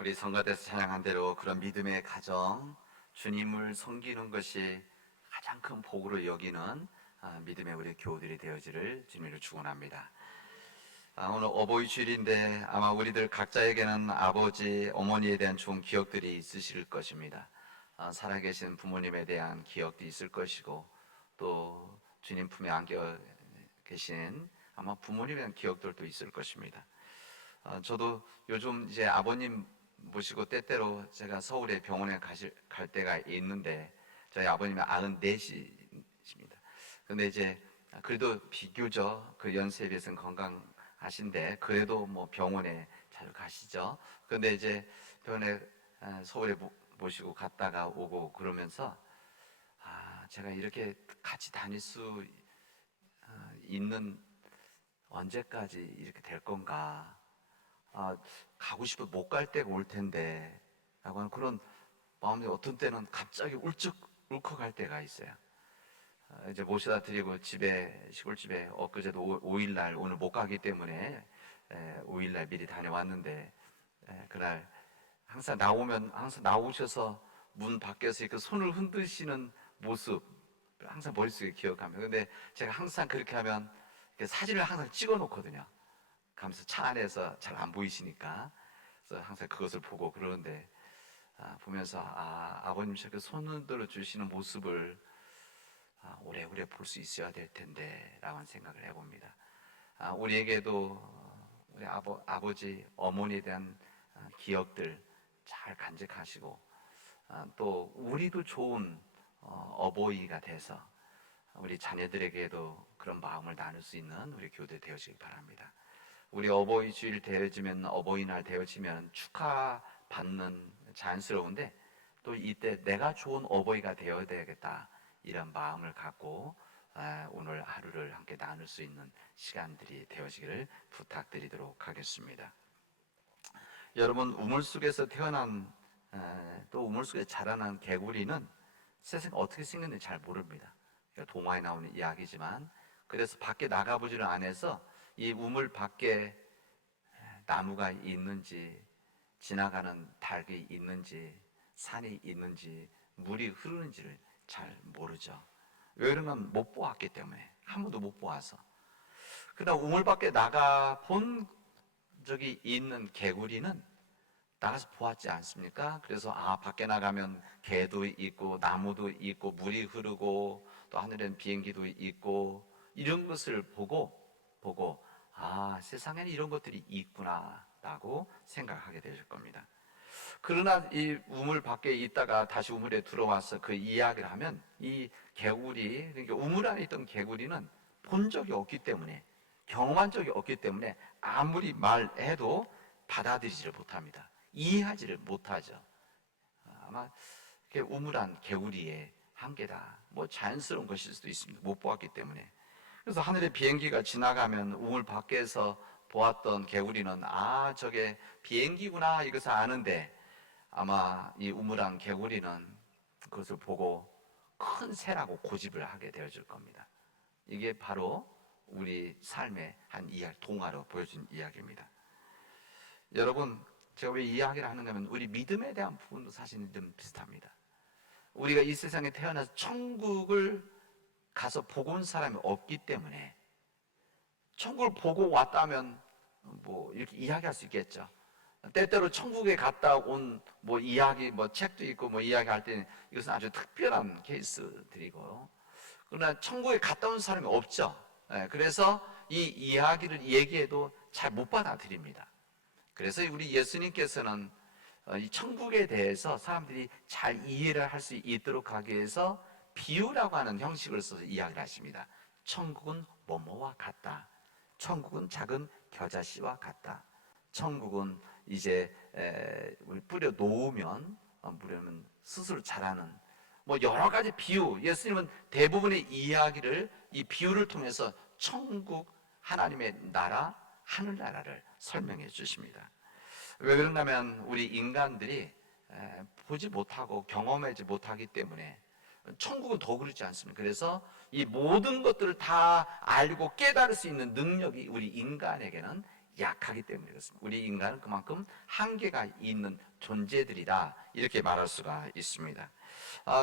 우리 성가대에서 찬양한 대로 그런 믿음의 가정, 주님을 섬기는 것이 가장 큰 복으로 여기는 믿음의 우리 교우들이 되어지를 주님으로 축원합니다. 오늘 어버이 주일인데 아마 우리들 각자에게는 아버지, 어머니에 대한 좋은 기억들이 있으실 것입니다. 살아계신 부모님에 대한 기억도 있을 것이고, 또 주님 품에 안겨 계신 아마 부모님에 대한 기억들도 있을 것입니다. 저도 요즘 이제 아버님 모시고 때때로 제가 서울에 병원에 갈 때가 있는데, 저희 아버님이 94이십니다. 근데 이제 그래도 비교적 그 연세에 비해서는 건강하신데, 그래도 뭐 병원에 자주 가시죠. 근데 이제 병원에 서울에 모시고 갔다가 오고 그러면서 제가 이렇게 같이 다닐 수 있는 언제까지 이렇게 될 건가, 가고 싶어 못 갈 때가 올 텐데 라고 하는 그런 마음이 어떤 때는 갑자기 울컥할 때가 있어요. 이제 모셔다 드리고 시골집에 엊그제도 5일날 오늘 못 가기 때문에 5일날 미리 다녀왔는데, 그날 항상 나오셔서 문 밖에서 그 손을 흔드시는 모습 항상 머릿속에 기억하면, 근데 제가 항상 그렇게 하면 사진을 항상 찍어 놓거든요. 가면서 차 안에서 잘 안 보이시니까. 그래서 항상 그것을 보고 그러는데, 보면서 아버님 저렇게 손 흔들어 주시는 모습을 오래오래 볼 수 있어야 될 텐데 라고 하는 생각을 해봅니다. 우리에게도 우리 아버지, 어머니에 대한 기억들 잘 간직하시고, 또 우리도 좋은 어버이가 돼서 우리 자녀들에게도 그런 마음을 나눌 수 있는 우리 교대 되어지기 바랍니다. 우리 어버이 주일 되어지면, 어버이날 되어지면 축하받는 자연스러운데, 또 이때 내가 좋은 어버이가 되어야 되겠다 이런 마음을 갖고 오늘 하루를 함께 나눌 수 있는 시간들이 되어지기를 부탁드리도록 하겠습니다. 여러분, 우물 속에서 태어난 또 우물 속에 자라난 개구리는 세상에 어떻게 생겼는지 잘 모릅니다. 동화에 나오는 이야기지만, 그래서 밖에 나가보지를 않아서 이 우물 밖에 나무가 있는지, 지나가는 닭이 있는지, 산이 있는지, 물이 흐르는지를 잘 모르죠. 왜 그러면 못 보았기 때문에, 한 번도 못 보아서. 그다음 우물 밖에 나가 본 적이 있는 개구리는 나가서 보았지 않습니까? 그래서 밖에 나가면 개도 있고 나무도 있고 물이 흐르고 또 하늘엔 비행기도 있고, 이런 것을 보고 세상에는 이런 것들이 있구나 라고 생각하게 되실 겁니다. 그러나 이 우물 밖에 있다가 다시 우물에 들어와서 그 이야기를 하면, 이 개구리, 그러니까 우물 안에 있던 개구리는 본 적이 없기 때문에, 경험한 적이 없기 때문에 아무리 말해도 받아들이지를 못합니다. 이해하지를 못하죠. 아마 우물안 개구리의 한계다, 뭐 자연스러운 것일 수도 있습니다. 못 보았기 때문에. 그래서 하늘에 비행기가 지나가면 우물 밖에서 보았던 개구리는 저게 비행기구나 이것을 아는데, 아마 이 우물안 개구리는 그것을 보고 큰 새라고 고집을 하게 되어질 겁니다. 이게 바로 우리 삶의 한 이야기, 동화로 보여준 이야기입니다. 여러분, 제가 왜 이야기를 하는가 하면, 우리 믿음에 대한 부분도 사실은 좀 비슷합니다. 우리가 이 세상에 태어나서 천국을 가서 보고 온 사람이 없기 때문에, 천국을 보고 왔다면 뭐 이렇게 이야기할 수 있겠죠. 때때로 천국에 갔다 온 이야기, 책도 있고 이야기할 때는 이것은 아주 특별한 케이스들이고, 그러나 천국에 갔다 온 사람이 없죠. 그래서 이 이야기를 얘기해도 잘 못 받아들입니다. 그래서 우리 예수님께서는 이 천국에 대해서 사람들이 잘 이해를 할 수 있도록 하기 위해서 비유라고 하는 형식을 써서 이야기를 하십니다. 천국은 뭐뭐와 같다. 천국은 작은 겨자씨와 같다. 천국은 이제 뿌려 놓으면 스스로 자라는 여러 가지 비유. 예수님은 대부분의 이야기를 이 비유를 통해서 천국, 하나님의 나라, 하늘나라를 설명해 주십니다. 왜 그런가면 우리 인간들이 보지 못하고 경험하지 못하기 때문에, 천국은 더 그렇지 않습니까? 그래서 이 모든 것들을 다 알고 깨달을 수 있는 능력이 우리 인간에게는 약하기 때문에 그렇습니다. 우리 인간은 그만큼 한계가 있는 존재들이다, 이렇게 말할 수가 있습니다.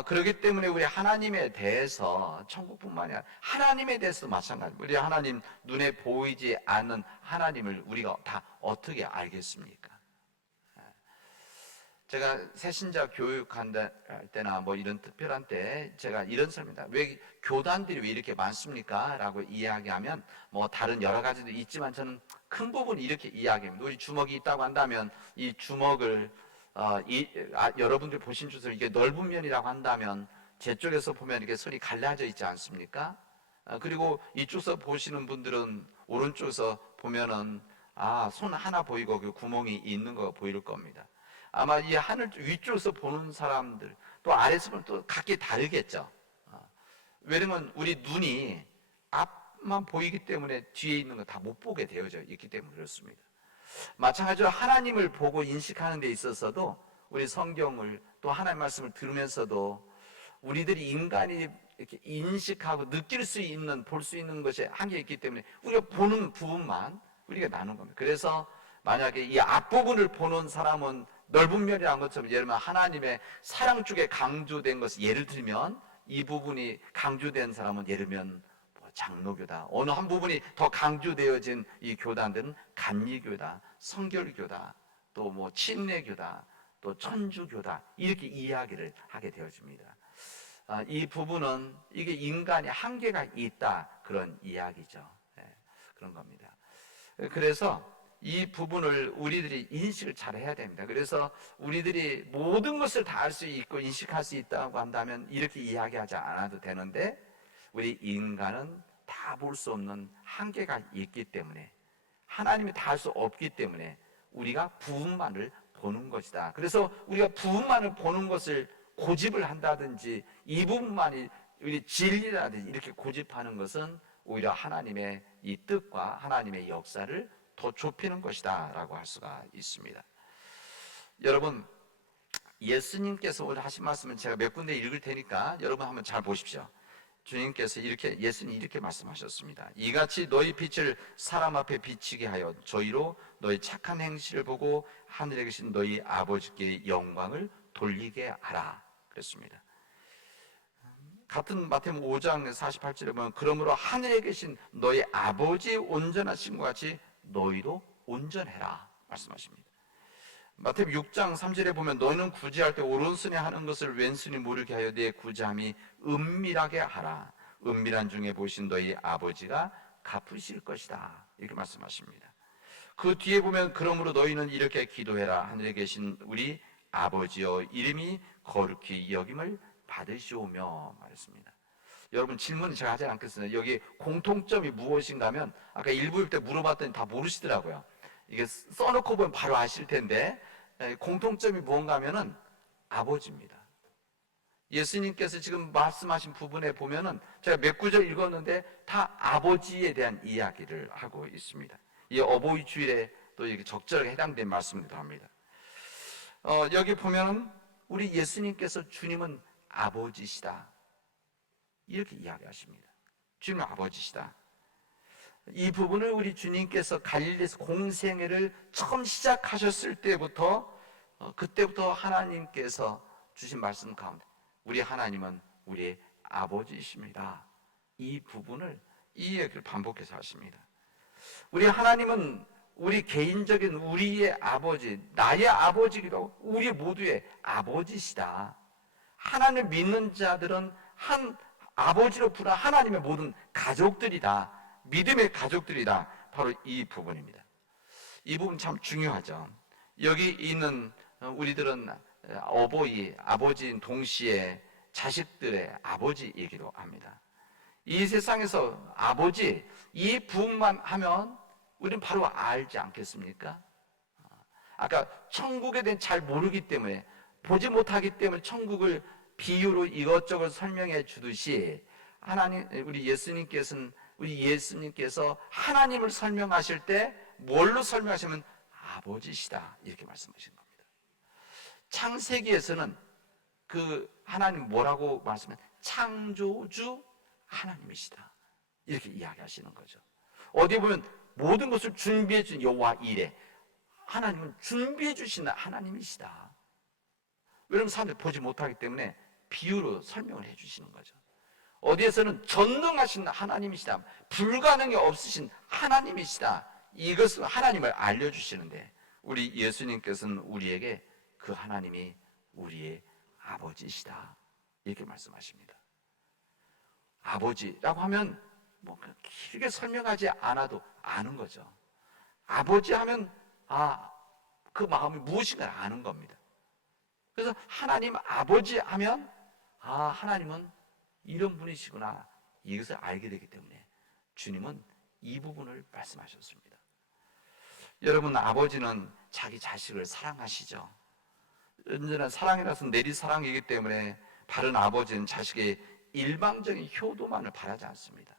그렇기 때문에 우리 하나님에 대해서, 천국뿐만이 아니라 하나님에 대해서도 마찬가지입니다. 우리 하나님, 눈에 보이지 않는 하나님을 우리가 다 어떻게 알겠습니까? 제가 새신자 교육할 때나 뭐 이런 특별한 때 제가 이런 설명입니다. 왜 교단들이 왜 이렇게 많습니까? 라고 이야기하면 뭐 다른 여러 가지도 있지만 저는 큰 부분 이렇게 이야기합니다. 우리 주먹이 있다고 한다면 이 주먹을 여러분들 보신 주처럼 이게 넓은 면이라고 한다면 제 쪽에서 보면 이렇게 선이 갈라져 있지 않습니까? 그리고 이쪽에서 보시는 분들은 오른쪽에서 보면은 손 하나 보이고 그 구멍이 있는 거 보일 겁니다. 아마 이 하늘 위쪽에서 보는 사람들, 또 아래에서 보면 또 각기 다르겠죠. 왜냐면 우리 눈이 앞만 보이기 때문에 뒤에 있는 거 다 못 보게 되어져 있기 때문에 그렇습니다. 마찬가지로 하나님을 보고 인식하는 데 있어서도 우리 성경을 또 하나님의 말씀을 들으면서도 우리들이 인간이 이렇게 인식하고 느낄 수 있는, 볼 수 있는 것이 한계가 있기 때문에 우리가 보는 부분만 우리가 나눈 겁니다. 그래서 만약에 이 앞부분을 보는 사람은 넓은 면이라는 것처럼, 예를 들면 하나님의 사랑 쪽에 강조된 것을 예를 들면, 이 부분이 강조된 사람은 예를 들면 장로교다, 어느 한 부분이 더 강조되어진 이 교단들은 감리교다, 성결교다, 또 뭐 침례교다, 또 천주교다, 이렇게 이야기를 하게 되어집니다. 이 부분은 이게 인간의 한계가 있다, 그런 이야기죠. 그런 겁니다. 그래서 이 부분을 우리들이 인식을 잘 해야 됩니다. 그래서 우리들이 모든 것을 다 알 수 있고 인식할 수 있다고 한다면 이렇게 이야기하지 않아도 되는데, 우리 인간은 다 볼 수 없는 한계가 있기 때문에, 하나님이 다 할 수 없기 때문에 우리가 부분만을 보는 것이다. 그래서 우리가 부분만을 보는 것을 고집을 한다든지 이 부분만이 우리 진리라든지 이렇게 고집하는 것은 오히려 하나님의 이 뜻과 하나님의 역사를 더 좁히는 것이다 라고 할 수가 있습니다. 여러분, 예수님께서 오늘 하신 말씀은 제가 몇 군데 읽을 테니까 여러분 한번 잘 보십시오. 주님께서 예수님이 이렇게 말씀하셨습니다. 이같이 너희 빛을 사람 앞에 비치게 하여 저희로 너희 착한 행실을 보고 하늘에 계신 너희 아버지께 영광을 돌리게 하라 그랬습니다. 같은 마태복음 5장 48절에 보면, 그러므로 하늘에 계신 너희 아버지의 온전하심과 같이 너희도 온전해라 말씀하십니다. 마태복음 6장 3절에 보면, 너희는 구제할 때 오른손에 하는 것을 왼손이 모르게 하여 내 구제함이 은밀하게 하라. 은밀한 중에 보신 너희 아버지가 갚으실 것이다, 이렇게 말씀하십니다. 그 뒤에 보면, 그러므로 너희는 이렇게 기도해라. 하늘에 계신 우리 아버지여, 이름이 거룩히 여김을 받으시오며 말했습니다. 여러분, 질문을 제가 하지 않겠습니다. 여기 공통점이 무엇인가 하면, 아까 1부일 때 물어봤더니 다 모르시더라고요. 이게 써놓고 보면 바로 아실 텐데, 공통점이 무언가 하면은 아버지입니다. 예수님께서 지금 말씀하신 부분에 보면은 제가 몇 구절 읽었는데 다 아버지에 대한 이야기를 하고 있습니다. 이 어버이 주일에 또 이렇게 적절하게 해당된 말씀이기도 합니다. 여기 보면은 우리 예수님께서 주님은 아버지시다, 이렇게 이야기하십니다. 주님은 아버지시다. 이 부분을 우리 주님께서 갈릴리에서 공생애를 처음 시작하셨을 때부터, 그때부터 하나님께서 주신 말씀 가운데 우리 하나님은 우리의 아버지이십니다, 이 부분을, 이 얘기를 반복해서 하십니다. 우리 하나님은 우리 개인적인 우리의 아버지, 나의 아버지기도 하고 우리 모두의 아버지시다. 하나님을 믿는 자들은 한 아버지로 부른 하나님의 모든 가족들이다, 믿음의 가족들이다, 바로 이 부분입니다. 이 부분 참 중요하죠. 여기 있는 우리들은 어버이, 아버지인 동시에 자식들의 아버지이기도 합니다. 이 세상에서 아버지, 이 부분만 하면 우리는 바로 알지 않겠습니까? 아까 천국에 대해 잘 모르기 때문에, 보지 못하기 때문에 천국을 비유로 이것저것 설명해 주듯이, 하나님, 우리 예수님께서 하나님을 설명하실 때 뭘로 설명하시면 아버지시다, 이렇게 말씀하신 겁니다. 창세기에서는 그 하나님 뭐라고 말씀하면 창조주 하나님이시다, 이렇게 이야기하시는 거죠. 어디 보면 모든 것을 준비해 준 여호와 이레, 하나님은 준비해 주시는 하나님이시다. 왜냐하면 사람들이 보지 못하기 때문에 비유로 설명을 해 주시는 거죠. 어디에서는 전능하신 하나님이시다, 불가능이 없으신 하나님이시다, 이것을 하나님을 알려주시는데, 우리 예수님께서는 우리에게 그 하나님이 우리의 아버지시다 이렇게 말씀하십니다. 아버지라고 하면 뭐 길게 설명하지 않아도 아는 거죠. 아버지 하면 그 마음이 무엇인가 아는 겁니다. 그래서 하나님 아버지 하면 하나님은 이런 분이시구나, 이것을 알게 되기 때문에 주님은 이 부분을 말씀하셨습니다. 여러분, 아버지는 자기 자식을 사랑하시죠. 언제나 사랑이라서 내리사랑이기 때문에 바른 아버지는 자식의 일방적인 효도만을 바라지 않습니다.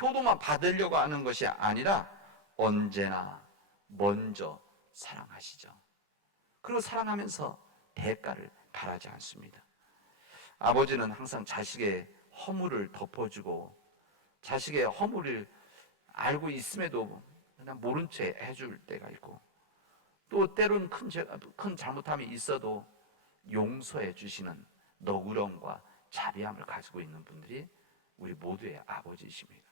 효도만 받으려고 하는 것이 아니라 언제나 먼저 사랑하시죠. 그리고 사랑하면서 대가를 바라지 않습니다. 아버지는 항상 자식의 허물을 덮어주고, 자식의 허물을 알고 있음에도 그냥 모른 채 해줄 때가 있고, 또 때로는 큰 잘못함이 있어도 용서해 주시는 너그러움과 자비함을 가지고 있는 분들이 우리 모두의 아버지이십니다.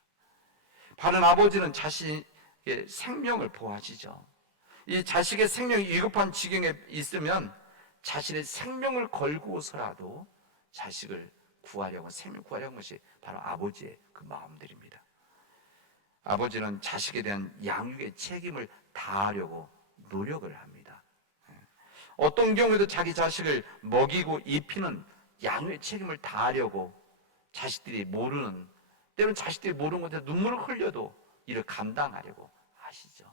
바른 아버지는 자식의 생명을 보호하시죠. 이 자식의 생명이 위급한 지경에 있으면 자신의 생명을 걸고서라도 자식을 구하려고, 생명 구하려는 것이 바로 아버지의 그 마음들입니다. 아버지는 자식에 대한 양육의 책임을 다하려고 노력을 합니다. 어떤 경우에도 자기 자식을 먹이고 입히는 양육의 책임을 다하려고 자식들이 모르는, 때로는 자식들이 모르는 것에 눈물을 흘려도 이를 감당하려고 하시죠.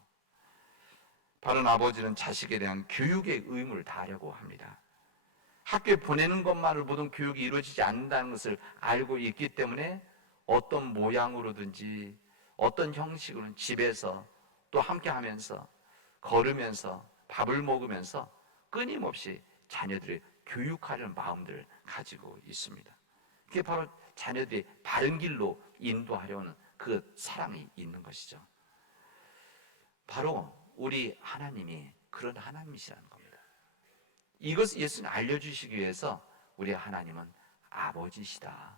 바른 아버지는 자식에 대한 교육의 의무를 다하려고 합니다. 학교에 보내는 것만으로 모든 교육이 이루어지지 않는다는 것을 알고 있기 때문에 어떤 모양으로든지 어떤 형식으로는 집에서 또 함께 하면서 걸으면서 밥을 먹으면서 끊임없이 자녀들을 교육하려는 마음들을 가지고 있습니다. 그게 바로 자녀들이 바른 길로 인도하려는 그 사랑이 있는 것이죠. 바로 우리 하나님이 그런 하나님이시라는 겁니다. 이것을 예수님 알려주시기 위해서 우리 하나님은 아버지시다,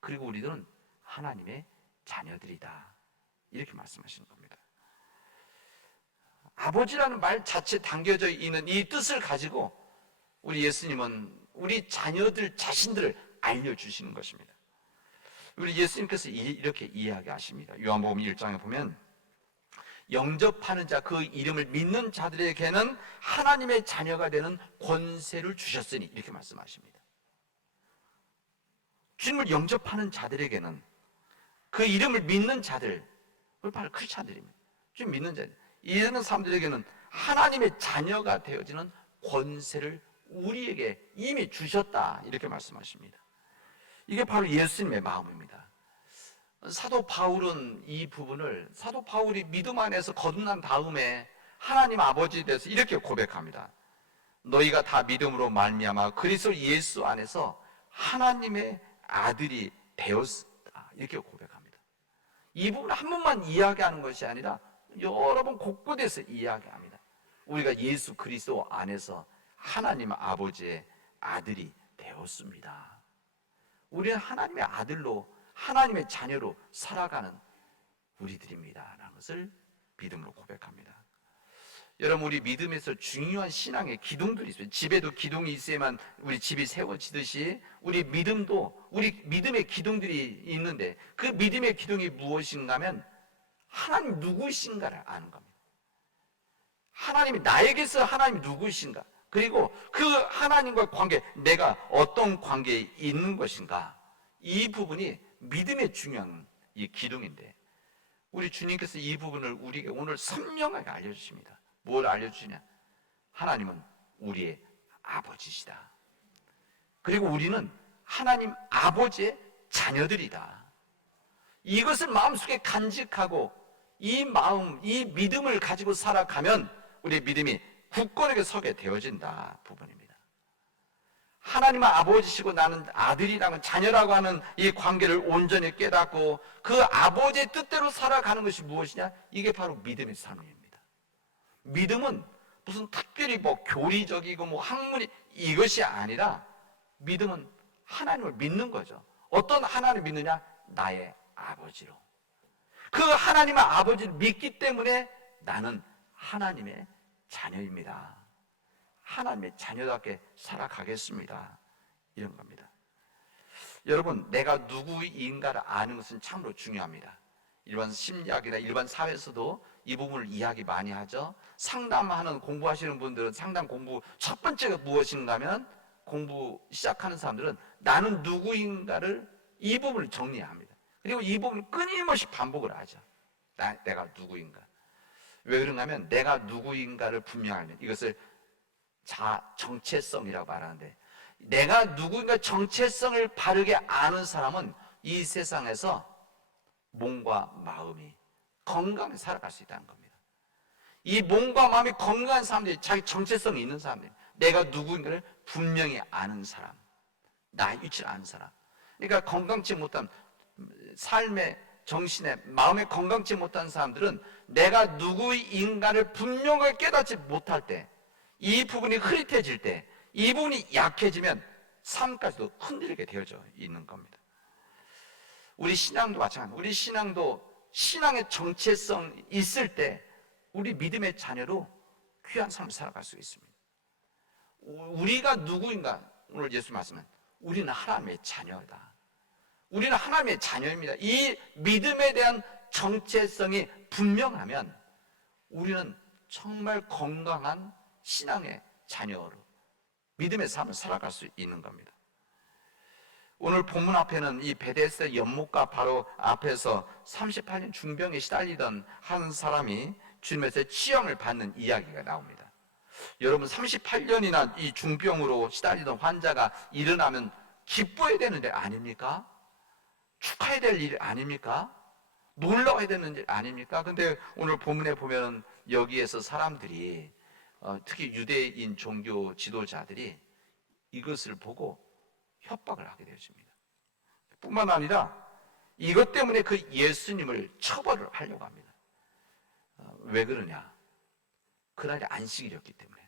그리고 우리들은 하나님의 자녀들이다, 이렇게 말씀하시는 겁니다. 아버지라는 말 자체에 담겨져 있는 이 뜻을 가지고 우리 예수님은 우리 자녀들 자신들을 알려주시는 것입니다. 우리 예수님께서 이렇게 이야기하십니다. 요한복음 1장에 보면 영접하는 자, 그 이름을 믿는 자들에게는 하나님의 자녀가 되는 권세를 주셨으니, 이렇게 말씀하십니다. 주님을 영접하는 자들에게는, 그 이름을 믿는 자들, 바로 크리스찬들입니다. 주님 믿는 자들, 이런 사람들에게는 하나님의 자녀가 되어지는 권세를 우리에게 이미 주셨다, 이렇게 말씀하십니다. 이게 바로 예수님의 마음입니다. 사도 바울은 이 부분을, 사도 바울이 믿음 안에서 거듭난 다음에 하나님 아버지에 대해서 이렇게 고백합니다. 너희가 다 믿음으로 말미암아 그리스도 예수 안에서 하나님의 아들이 되었다, 이렇게 고백합니다. 이 부분을 한 번만 이야기하는 것이 아니라 여러 번 곳곳에서 이야기합니다. 우리가 예수 그리스도 안에서 하나님 아버지의 아들이 되었습니다. 우리는 하나님의 아들로, 하나님의 자녀로 살아가는 우리들입니다 라는 것을 믿음으로 고백합니다. 여러분, 우리 믿음에서 중요한 신앙의 기둥들이 있어요. 집에도 기둥이 있어야만 우리 집이 세워지듯이 우리 믿음도, 우리 믿음의 기둥들이 있는데, 그 믿음의 기둥이 무엇인가 하면 하나님 누구이신가를 아는 겁니다. 하나님이 나에게서 하나님이 누구이신가, 그리고 그 하나님과 관계, 내가 어떤 관계에 있는 것인가, 이 부분이 믿음의 중요한 이 기둥인데, 우리 주님께서 이 부분을 우리에게 오늘 선명하게 알려주십니다. 뭘 알려주시냐? 하나님은 우리의 아버지시다, 그리고 우리는 하나님 아버지의 자녀들이다. 이것을 마음속에 간직하고 이 마음, 이 믿음을 가지고 살아가면 우리의 믿음이 굳건하게 서게 되어진다 부분입니다. 하나님은 아버지시고 나는 아들이라는 자녀라고 하는 이 관계를 온전히 깨닫고 그 아버지의 뜻대로 살아가는 것이 무엇이냐? 이게 바로 믿음의 삶입니다. 믿음은 무슨 특별히 뭐 교리적이고 뭐 학문이 이것이 아니라 믿음은 하나님을 믿는 거죠. 어떤 하나님을 믿느냐? 나의 아버지로. 그 하나님의 아버지를 믿기 때문에 나는 하나님의 자녀입니다. 하나님의 자녀답게 살아가겠습니다. 이런 겁니다. 여러분, 내가 누구인가를 아는 것은 참으로 중요합니다. 일반 심리학이나 일반 사회에서도 이 부분을 이야기 많이 하죠. 상담하는 공부하시는 분들은 상담 공부 첫 번째가 무엇인가 하면 공부 시작하는 사람들은 나는 누구인가를 이 부분을 정리해야 합니다. 그리고 이 부분을 끊임없이 반복을 하죠. 내가 누구인가. 왜 그런가 하면 내가 누구인가를 분명하면 이것을 정체성이라고 말하는데 내가 누구인가 정체성을 바르게 아는 사람은 이 세상에서 몸과 마음이 건강하게 살아갈 수 있다는 겁니다. 이 몸과 마음이 건강한 사람들이 자기 정체성이 있는 사람들, 내가 누구인가를 분명히 아는 사람, 나의 위치를 아는 사람. 그러니까 건강치 못한 삶의 정신에 마음에 건강치 못한 사람들은 내가 누구인가를 분명하게 깨닫지 못할 때, 이 부분이 흐릿해질 때, 이 부분이 약해지면 삶까지도 흔들리게 되어져 있는 겁니다. 우리 신앙도 마찬가지입니다. 우리 신앙도 신앙의 정체성 있을 때 우리 믿음의 자녀로 귀한 삶을 살아갈 수 있습니다. 우리가 누구인가? 오늘 예수 말씀은 우리는 하나님의 자녀다. 우리는 하나님의 자녀입니다. 이 믿음에 대한 정체성이 분명하면 우리는 정말 건강한 신앙의 자녀로 믿음의 삶을 살아갈 수 있는 겁니다. 오늘 본문 앞에는 이 베데스다 연못가 바로 앞에서 38년 중병에 시달리던 한 사람이 주님에서 치형을 받는 이야기가 나옵니다. 여러분, 38년이나 이 중병으로 시달리던 환자가 일어나면 기뻐해야 되는 일 아닙니까? 축하해야 될 일 아닙니까? 놀라워야 되는 일 아닙니까? 근데 오늘 본문에 보면 여기에서 사람들이 특히 유대인 종교 지도자들이 이것을 보고 협박을 하게 되어집니다. 뿐만 아니라 이것 때문에 그 예수님을 처벌을 하려고 합니다. 왜 그러냐? 그날이 안식일이었기 때문에.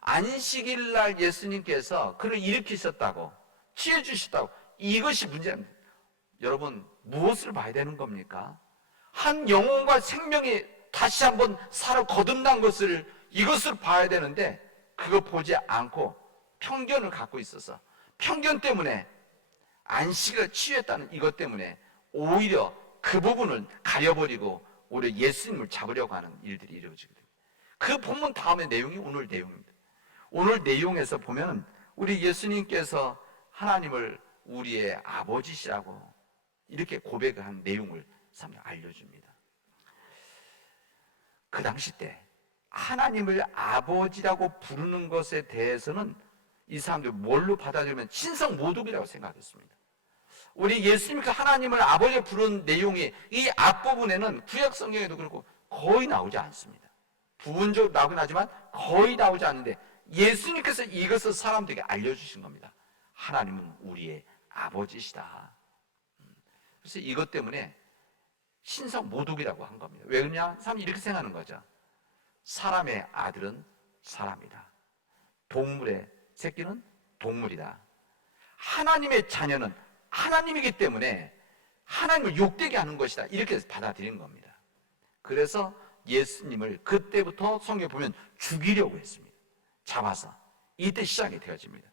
안식일 날 예수님께서 그를 일으키셨다고, 치유해주셨다고, 이것이 문제입니다. 여러분, 무엇을 봐야 되는 겁니까? 한 영혼과 생명이 다시 한번 살아 거듭난 것을, 이것을 봐야 되는데 그거 보지 않고 편견을 갖고 있어서, 편견 때문에 안식을 치유했다는 이것 때문에 오히려 그 부분을 가려버리고 오히려 예수님을 잡으려고 하는 일들이 이루어지게 됩니다. 그 본문 다음의 내용이 오늘 내용입니다. 오늘 내용에서 보면 우리 예수님께서 하나님을 우리의 아버지시라고 이렇게 고백한 내용을 알려줍니다. 그 당시 때 하나님을 아버지라고 부르는 것에 대해서는 이 사람들이 뭘로 받아들이면 신성모독이라고 생각했습니다. 우리 예수님이 하나님을 아버지로 부르는 내용이 이 앞부분에는 구약 성경에도 그렇고 거의 나오지 않습니다. 부분적으로 나오긴 하지만 거의 나오지 않는데 예수님께서 이것을 사람들에게 알려주신 겁니다. 하나님은 우리의 아버지시다. 그래서 이것 때문에 신성모독이라고 한 겁니다. 왜 그러냐? 사람이 이렇게 생각하는 거죠. 사람의 아들은 사람이다. 동물의 새끼는 동물이다. 하나님의 자녀는 하나님이기 때문에 하나님을 욕되게 하는 것이다. 이렇게 받아들인 겁니다. 그래서 예수님을 그때부터 성경에 보면 죽이려고 했습니다. 잡아서. 이때 시작이 되어집니다.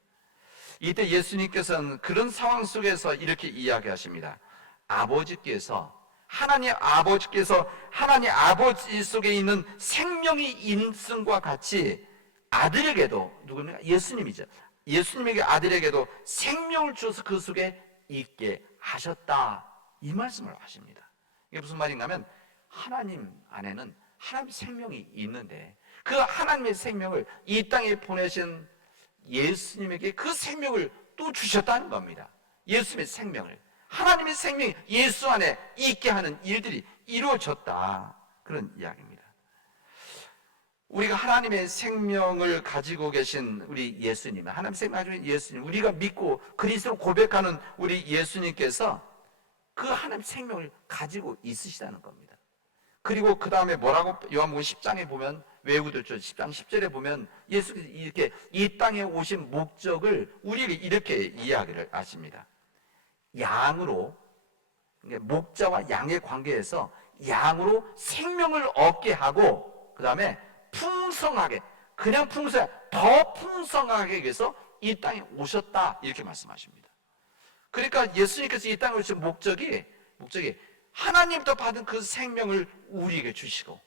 이때 예수님께서는 그런 상황 속에서 이렇게 이야기하십니다. 하나님 아버지 속에 있는 생명이 있음과 같이 아들에게도, 누구냐? 예수님이죠. 예수님에게 아들에게도 생명을 주어서 그 속에 있게 하셨다. 이 말씀을 하십니다. 이게 무슨 말인가 하면 하나님 안에는 하나님의 생명이 있는데 그 하나님의 생명을 이 땅에 보내신 예수님에게 그 생명을 또 주셨다는 겁니다. 예수님의 생명을. 하나님의 생명이 예수 안에 있게 하는 일들이 이루어졌다. 그런 이야기입니다. 우리가 하나님의 생명을 가지고 계신 우리 예수님, 하나님의 생명을 가지고 계신 예수님, 우리가 믿고 그리스도로 고백하는 우리 예수님께서 그 하나님의 생명을 가지고 있으시다는 겁니다. 그리고 그 다음에 뭐라고 요한복음 10장에 보면 외우들죠. 10장 10절에 보면 예수께서 이렇게 이 땅에 오신 목적을 우리에게 이렇게 이야기를 하십니다. 양으로, 목자와 양의 관계에서 양으로 생명을 얻게 하고 그 다음에 풍성하게, 그냥 풍성하게, 더 풍성하게 위해서 이 땅에 오셨다, 이렇게 말씀하십니다. 그러니까 예수님께서 이 땅에 오신 목적이 하나님부터 받은 그 생명을 우리에게 주시고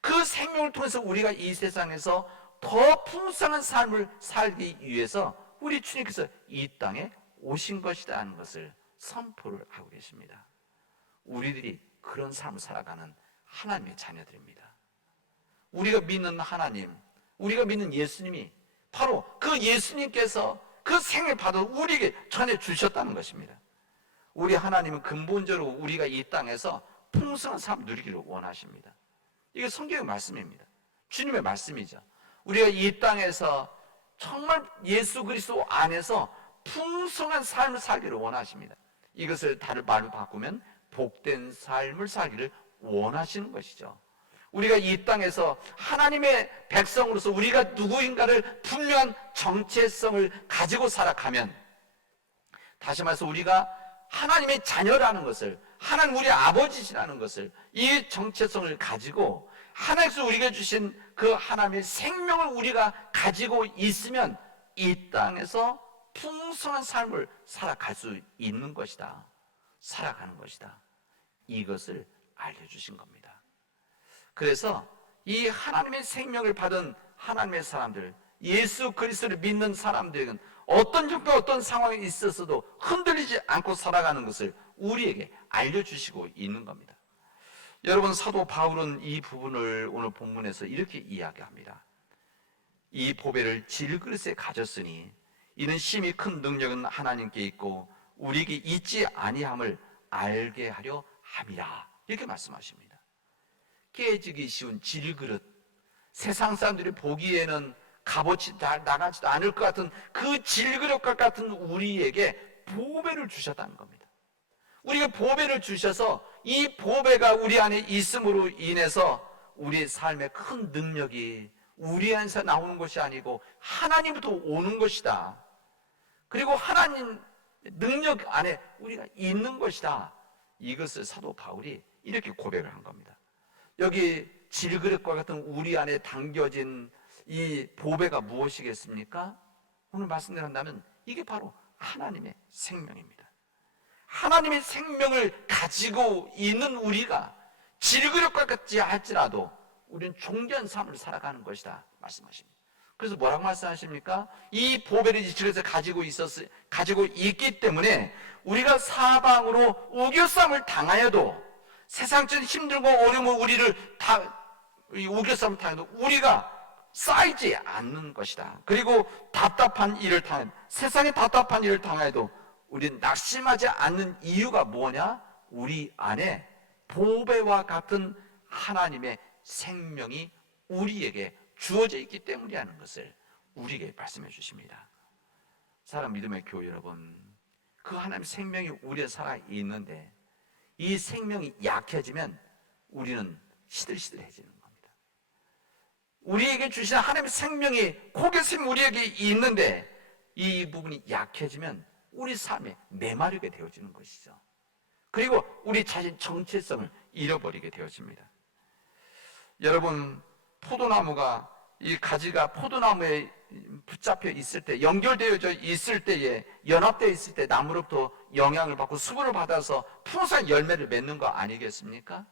그 생명을 통해서 우리가 이 세상에서 더 풍성한 삶을 살기 위해서 우리 주님께서 이 땅에 오신 것이다 하는 것을 선포를 하고 계십니다. 우리들이 그런 삶을 살아가는 하나님의 자녀들입니다. 우리가 믿는 하나님, 우리가 믿는 예수님이 바로 그 예수님께서 그 생을 받아 우리에게 전해주셨다는 것입니다. 우리 하나님은 근본적으로 우리가 이 땅에서 풍성한 삶을 누리기를 원하십니다. 이게 성경의 말씀입니다. 주님의 말씀이죠. 우리가 이 땅에서 정말 예수 그리스도 안에서 풍성한 삶을 살기를 원하십니다. 이것을 다른 말로 바꾸면 복된 삶을 살기를 원하시는 것이죠. 우리가 이 땅에서 하나님의 백성으로서 우리가 누구인가를 분명한 정체성을 가지고 살아가면, 다시 말해서 우리가 하나님의 자녀라는 것을, 하나님 우리 아버지시라는 것을, 이 정체성을 가지고 하나님께서 우리가 주신 그 하나님의 생명을 우리가 가지고 있으면 이 땅에서 풍성한 삶을 살아갈 수 있는 것이다, 살아가는 것이다, 이것을 알려주신 겁니다. 그래서 이 하나님의 생명을 받은 하나님의 사람들, 예수 그리스도를 믿는 사람들은 어떤 형편, 어떤 상황에 있어서도 흔들리지 않고 살아가는 것을 우리에게 알려주시고 있는 겁니다. 여러분, 사도 바울은 이 부분을 오늘 본문에서 이렇게 이야기합니다. 이 보배를 질그릇에 가졌으니 이는 심히 큰 능력은 하나님께 있고 우리에게 있지 아니함을 알게 하려 함이라, 이렇게 말씀하십니다. 깨지기 쉬운 질그릇, 세상 사람들이 보기에는 값어치 나가지도 않을 것 같은 그 질그릇과 같은 우리에게 보배를 주셨다는 겁니다. 우리가 보배를 주셔서 이 보배가 우리 안에 있음으로 인해서 우리의 삶의 큰 능력이 우리 안에서 나오는 것이 아니고 하나님부터 오는 것이다. 그리고 하나님 능력 안에 우리가 있는 것이다. 이것을 사도 바울이 이렇게 고백을 한 겁니다. 여기 질그릇과 같은 우리 안에 담겨진 이 보배가 무엇이겠습니까? 오늘 말씀대로 한다면 이게 바로 하나님의 생명입니다. 하나님의 생명을 가지고 있는 우리가 질그릇과 같지 할지라도 우리는 존귀한 삶을 살아가는 것이다 말씀하십니다. 그래서 뭐라고 말씀하십니까? 이 보배를 질그릇에 가지고 있기 때문에 우리가 사방으로 우겨쌈을 당하여도, 세상적인 힘들고 어려움을 우리를 우겨쌈을 당해도 우리가 쌓이지 않는 것이다. 그리고 답답한 일을 당해도, 세상에 답답한 일을 당해도 우리는 낙심하지 않는 이유가 뭐냐? 우리 안에 보배와 같은 하나님의 생명이 우리에게 주어져 있기 때문이라는 것을 우리에게 말씀해 주십니다. 사랑 믿음의 교회 여러분, 그 하나님의 생명이 우리에 살아 있는데 이 생명이 약해지면 우리는 시들시들해지는 겁니다. 우리에게 주신 하나님의 생명이 고개심 우리에게 있는데 이 부분이 약해지면 우리 삶에 메마르게 되어지는 것이죠. 그리고 우리 자신 정체성을 잃어버리게 되어집니다. 여러분, 포도나무가 이 가지가 포도나무에 붙잡혀 있을 때, 연결되어져 있을 때에, 연합되어 있을 때 나무로부터 영향을 받고 수분을 받아서 풍성한 열매를 맺는 거 아니겠습니까?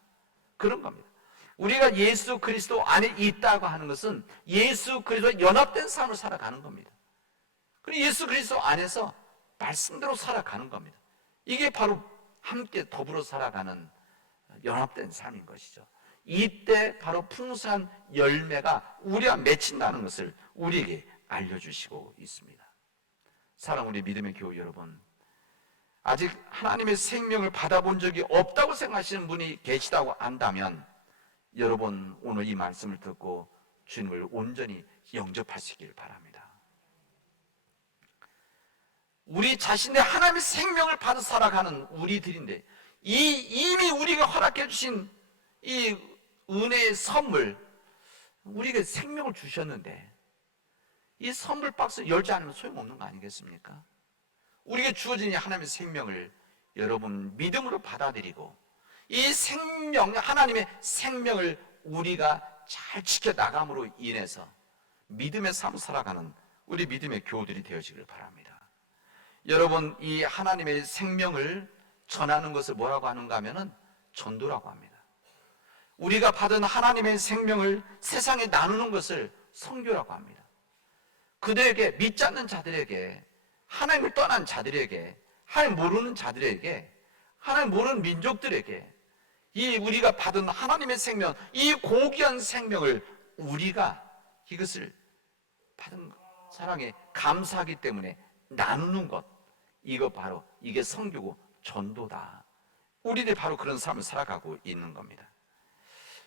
그런 겁니다. 우리가 예수 그리스도 안에 있다고 하는 것은 예수 그리스도와 연합된 삶을 살아가는 겁니다. 그리고 예수 그리스도 안에서 말씀대로 살아가는 겁니다. 이게 바로 함께 더불어 살아가는 연합된 삶인 것이죠. 이때 바로 풍성한 열매가 우리와 맺힌다는 것을 우리에게 알려주시고 있습니다. 사랑 우리 믿음의 교회 여러분, 아직 하나님의 생명을 받아본 적이 없다고 생각하시는 분이 계시다고 한다면 여러분 오늘 이 말씀을 듣고 주님을 온전히 영접하시길 바랍니다. 우리 자신의 하나님의 생명을 받아 살아가는 우리들인데, 이미 우리가 허락해 주신 이 은혜의 선물, 우리에게 생명을 주셨는데 이 선물 박스 열지 않으면 소용없는 거 아니겠습니까? 우리에게 주어진 이 하나님의 생명을 여러분 믿음으로 받아들이고, 이 생명, 하나님의 생명을 우리가 잘 지켜나감으로 인해서 믿음의 삶을 살아가는 우리 믿음의 교우들이 되어지길 바랍니다. 여러분, 이 하나님의 생명을 전하는 것을 뭐라고 하는가 하면은 전도라고 합니다. 우리가 받은 하나님의 생명을 세상에 나누는 것을 선교라고 합니다. 그들에게, 믿지 않는 자들에게, 하나님을 떠난 자들에게, 하나님 모르는 자들에게, 하나님 모르는 민족들에게 이 우리가 받은 하나님의 생명, 이 고귀한 생명을 우리가 이것을 받은 사랑에 감사하기 때문에 나누는 것, 이거 바로 이게 선교고 전도다. 우리들 바로 그런 삶을 살아가고 있는 겁니다.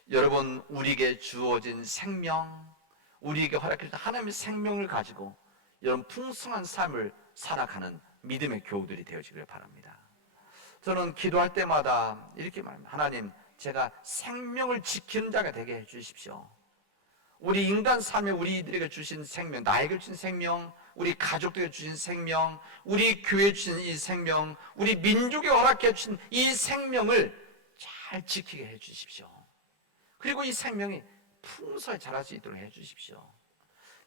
여러분, 우리에게 주어진 생명, 우리에게 허락해 주신 하나님의 생명을 가지고 여러분 풍성한 삶을 살아가는 믿음의 교우들이 되어지길 바랍니다. 저는 기도할 때마다 이렇게 말합니다. 하나님, 제가 생명을 지키는 자가 되게 해주십시오. 우리 인간 삶에 우리들에게 주신 생명, 나에게 주신 생명, 우리 가족들에게 주신 생명, 우리 교회에 주신 이 생명, 우리 민족에 허락해 주신 이 생명을 잘 지키게 해주십시오. 그리고 이 생명이 풍성히 자랄 수 있도록 해주십시오.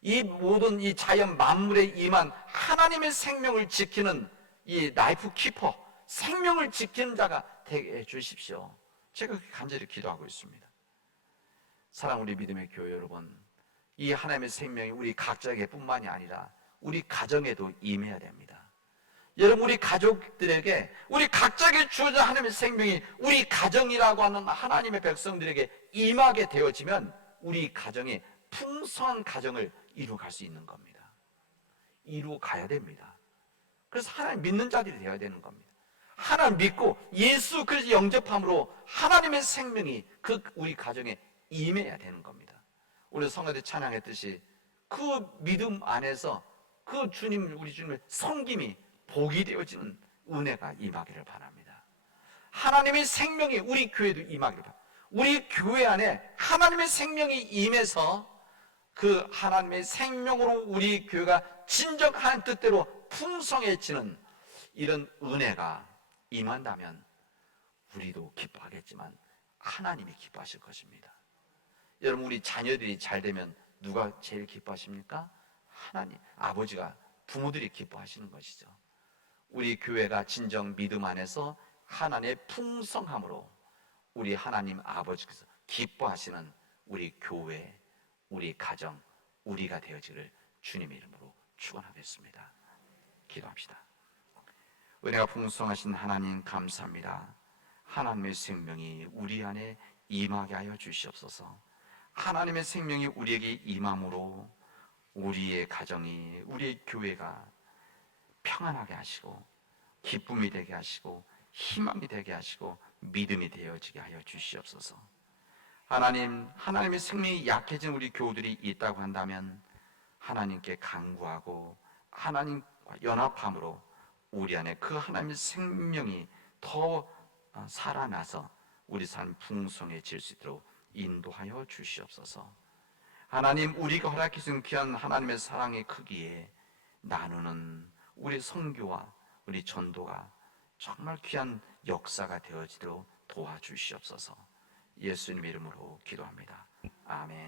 이 모든 이 자연 만물에 임한 하나님의 생명을 지키는 이 라이프 키퍼, 생명을 지키는 자가 되게 해주십시오. 제가 간절히 기도하고 있습니다. 사랑 우리 믿음의 교회 여러분, 이 하나님의 생명이 우리 각자에게 뿐만이 아니라 우리 가정에도 임해야 됩니다. 여러분, 우리 가족들에게, 우리 각자에게 주어진 하나님의 생명이 우리 가정이라고 하는 하나님의 백성들에게 임하게 되어지면 우리 가정이 풍성한 가정을 이루어갈 수 있는 겁니다. 이루어가야 됩니다. 그래서 하나님 믿는 자들이 되어야 되는 겁니다. 하나님 믿고 예수 그리스도 영접함으로 하나님의 생명이 그 우리 가정에 임해야 되는 겁니다. 우리 성가대 찬양했듯이 그 믿음 안에서 그 주님, 우리 주님의 섬김이 복이 되어지는 은혜가 임하기를 바랍니다. 하나님의 생명이 우리 교회도 임하기를 바랍니다. 우리 교회 안에 하나님의 생명이 임해서 그 하나님의 생명으로 우리 교회가 진정한 뜻대로 풍성해지는 이런 은혜가 임한다면 우리도 기뻐하겠지만 하나님이 기뻐하실 것입니다. 여러분, 우리 자녀들이 잘 되면 누가 제일 기뻐하십니까? 하나님, 아버지가, 부모들이 기뻐하시는 것이죠. 우리 교회가 진정 믿음 안에서 하나님의 풍성함으로 우리 하나님 아버지께서 기뻐하시는 우리 교회, 우리 가정, 우리가 되어지기를 주님의 이름으로 축원하겠습니다. 기도합시다. 은혜가 풍성하신 하나님 감사합니다. 하나님의 생명이 우리 안에 임하게 하여 주시옵소서. 하나님의 생명이 우리에게 임함으로 우리의 가정이, 우리의 교회가 평안하게 하시고 기쁨이 되게 하시고 희망이 되게 하시고 믿음이 되어지게 하여 주시옵소서. 하나님, 하나님의 생명이 약해진 우리 교우들이 있다고 한다면 하나님께 간구하고 하나님과 연합함으로 우리 안에 그 하나님의 생명이 더 살아나서 우리 삶 풍성해질 수 있도록 인도하여 주시옵소서. 하나님, 우리가 허락해 주신 귀한 하나님의 사랑의 크기에 나누는 우리 선교와 우리 전도가 정말 귀한 역사가 되어지도록 도와주시옵소서. 예수님 이름으로 기도합니다. 아멘.